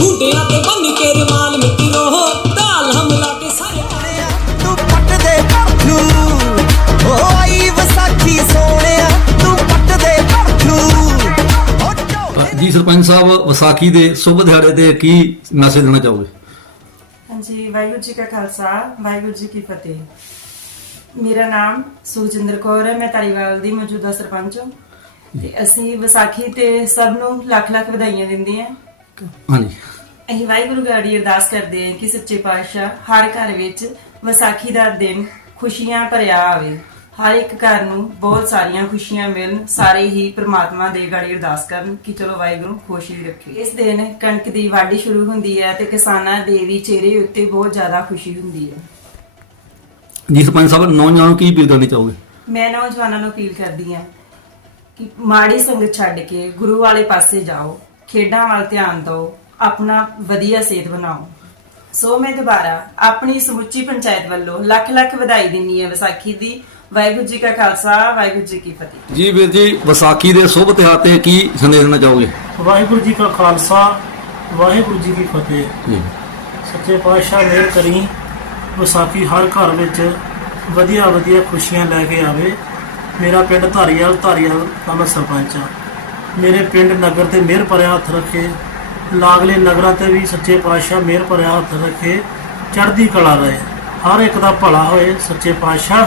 ਹੁੰਡਿਆਂ ਤੇ ਬੰਨ ਕੇ ਰਮਾਲ ਮਿੱਤਰੋ ਢਾਲ ਹਮਲਾ ਕੇ ਸਾਰੇ ਸੋਹਣਿਆ ਤੂੰ ਪੱਟ ਦੇ ਪਰਥੂ ਓ ਆਈ ਵਿਸਾਖੀ ਸੋਹਣਿਆ ਤੂੰ ਪੱਟ ਦੇ ਪਰਥੂ ਓ ਢੋਲੇ ਜੀ ਸਰਪੰਚ ਸਾਹਿਬ ਵਿਸਾਖੀ ਦੇ ਸ਼ੁਭ ਦਿਹਾੜੇ ਤੇ ਕੀ ਮੈਸੇਜ ਦੇਣਾ ਚਾਹੋਗੇ? ਹਾਂਜੀ ਵਾਹਿਗੁਰੂ ਜੀ ਕਾ ਖਾਲਸਾ ਵਾਹਿਗੁਰੂ ਜੀ ਕੀ ਫਤਿਹ। ਮੇਰਾ ਨਾਮ ਸੁਖਜਿੰਦਰ ਕੌਰ ਹੈ ਮੈਂ ਧਾਰੀਵਾਲ ਦੀ ਮੌਜੂਦਾ ਸਰਪੰਚ ਹਾਂ। ਤੇ ਅਸੀਂ ਵਿਸਾਖੀ ਤੇ ਸਭ ਨੂੰ ਲੱਖ ਲੱਖ ਵਧਾਈਆਂ ਦਿੰਦੇ ਹਾਂ। ਹਾਂਜੀ। ਅਸੀਂ ਵਾਹਿਗੁਰੂ ਗਾੜੀ ਅਰਦਾਸ ਕਰਦੇ ਹਾਂ ਕਿ ਸੱਚੇ ਪਾਤਸ਼ਾਹ ਹਰ ਘਰ ਵਿੱਚ ਵਿਸਾਖੀ ਦਾ ਦਿਨ ਖੁਸ਼ੀਆਂ ਭਰਿਆ ਆਵੇ। ਹਰ ਇੱਕ ਘਰ ਨੂੰ ਬਹੁਤ ਸਾਰੀਆਂ ਖੁਸ਼ੀਆਂ ਮਿਲਣ ਸਾਰੇ ਹੀ ਪ੍ਰਮਾਤਮਾ ਦੇ ਗਾੜੀ ਅਰਦਾਸ ਕਰਨ ਕਿ ਚਲੋ ਵਾਹਿਗੁਰੂ ਖੁਸ਼ੀ ਰੱਖੇ। ਇਸ ਦਿਨ ਕਣਕ ਦੀ ਵਾਢੀ ਸ਼ੁਰੂ ਹੁੰਦੀ ਹੈ ਤੇ ਕਿਸਾਨਾਂ ਦੇ ਵੀ ਚਿਹਰੇ ਉੱਤੇ ਬਹੁਤ ਜ਼ਿਆਦਾ ਖੁਸ਼ੀ ਹੁੰਦੀ ਹੈ। ਜੀ ਸਰਪੰਚ ਸਾਹਿਬ ਨੌਜਵਾਨਾਂ ਨੂੰ ਕੀ ਕਰਨੀ ਚਾਹੋਗੇ? ਮੈਂ ਨੌਜਵਾਨਾਂ ਨੂੰ ਅਪੀਲ ਕਰਦੀ ਹਾਂ ਕਿ ਮਾੜੀ ਸੰਗਤ ਛੱਡ ਕੇ ਗੁਰੂ ਵਾਲੇ ਪਾਸੇ ਜਾਓ ਖੇਡਾਂ ਵੱਲ ਧਿਆਨ ਦਿਓ ਆਪਣਾ ਵਧੀਆ ਸਿਹਤ ਬਣਾਓ। ਸੋ ਮੈਂ ਦੁਬਾਰਾ ਆਪਣੀ ਸਮੁੱਚੀ ਪੰਚਾਇਤ ਵੱਲੋਂ ਲੱਖ ਲੱਖ ਵਧਾਈ ਦਿੰਨੀ ਹੈ ਵਿਸਾਖੀ ਦੀ। ਵਾਹਿਗੁਰੂ ਜੀ ਕਾ ਖਾਲਸਾ ਵਾਹਿਗੁਰੂ ਜੀ ਕੀ ਫਤਿਹ। ਜੀ ਵੀਰ ਜੀ ਵਿਸਾਖੀ ਦੇ ਸ਼ੁਭ ਤਿਉਹਾਰ ਤੇ ਕੀ ਸੰਦੇਸ਼ ਦੇਣਾ ਚਾਹੋਗੇ? ਵਾਹਿਗੁਰੂ ਜੀ ਕਾ ਖਾਲਸਾ ਵਾਹਿਗੁਰੂ ਜੀ ਕੀ ਫਤਿਹ। ਜੀ। ਸੱਚੇ ਪਾਤਸ਼ਾਹ ਮਿਹਰ ਕਰੀ ਵਿਸਾਖੀ ਹਰ ਘਰ ਵਿੱਚ ਵਧੀਆ ਵਧੀਆ ਖੁਸ਼ੀਆਂ ਲੈ ਕੇ ਆਵੇ। ਮੇਰਾ ਪਿੰਡ ਧਾਰੀਵਾਲ ਧਾਰੀਵਾਲ ਦਾ ਮੈਂ ਸਰਪੰਚ ਆ ਮੇਰੇ ਪਿੰਡ ਨਗਰ ਤੇ ਮਿਹਰ ਭਰਿਆ ਹੱਥ ਰੱਖੇ। ਲਾਗਲੇ ਨਗਰਾਂ ਤੇ ਵੀ ਸੱਚੇ ਪਾਤਸ਼ਾਹ ਮਿਹਰ ਭਰਿਆ ਹੱਥ ਰੱਖੇ। ਚੜ੍ਹਦੀ ਕਲਾ ਰਹੇ। ਹਰ ਇੱਕ ਦਾ ਭਲਾ ਹੋਏ, ਸੱਚੇ ਪਾਤਸ਼ਾਹ,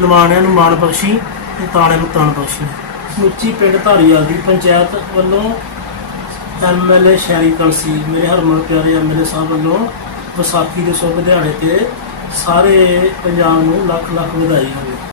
ਨਿਮਾਣਿਆਂ ਨੂੰ ਮਾਣ ਬਖਸ਼ੀ ਤੇ ਤਾਣਿਆਂ ਨੂੰ ਤਾਣ ਬਖਸ਼ੀ। ਸਮੁੱਚੀ ਪਿੰਡ ਧਾਰੀਵਾਲ ਦੀ ਪੰਚਾਇਤ ਵੱਲੋਂ ਐਮਐਲਏ ਸ਼ਹਿਰੀ ਕਲਸੀ, ਮੇਰੇ ਹਰਮਨ ਪਿਆਰੇ ਐਮਐਲਏ ਸਾਹਿਬ ਵੱਲੋਂ ਵਿਸਾਖੀ ਦੇ ਸ਼ੁਭ ਦਿਹਾੜੇ ਤੇ ਸਾਰੇ ਪੰਜਾਬ ਨੂੰ ਲੱਖ ਲੱਖ ਵਧਾਈ ਹੋਵੇ।